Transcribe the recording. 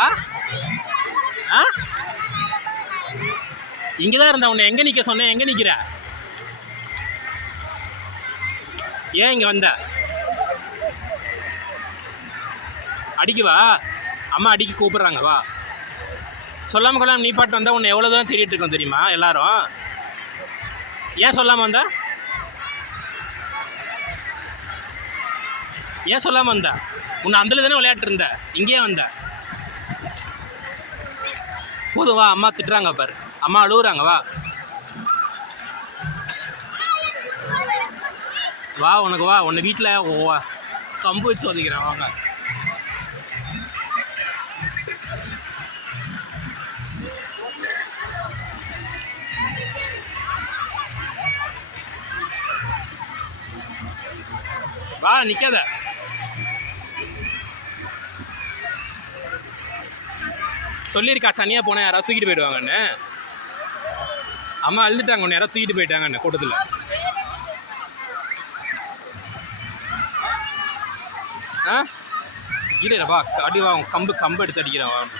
ஆ ஆ இங்கே தான் இருந்த உன்னை எங்கே நிற்க சொன்னேன், எங்கே நிற்கிற? ஏன் இங்கே வந்த? அடிக்கவா? அம்மா அடிக்க கூப்பிட்றாங்க, வா. சொல்லாமல் கொள்ளாமல் நீ பாட்டு வந்தால் உன்னை எவ்வளோ தூரம் தேடிட்டு இருக்கோம் தெரியுமா எல்லாரும்? ஏன் சொல்லாமல் வந்தா? ஏன் சொல்லாமல் வந்தா? உன்னை அந்தல தானே விளையாட்டு இருந்த, இங்கேயே வந்த. போதும் வா, அம்மா திட்டுறாங்க பாரு, அம்மா அழுகுறாங்க, வா வா. உனக்கு வா, உன்னை வீட்டில் கம்பு வச்சு ஒதுக்கிறேன், வாங்க. வா, நிற்காத. சொல்லியிருக்கா தனியாக போனால் யாராவது தூக்கிட்டு போயிடுவாங்கன்னு. அம்மா அழுதுட்டாங்க, ஒன்று யாராவது தூக்கிட்டு போயிட்டாங்கன்னு கூட்டத்தில். ஆ இல்லைப்பா, அடி வா, கம்பு எடுத்து அடிக்கிறேன்.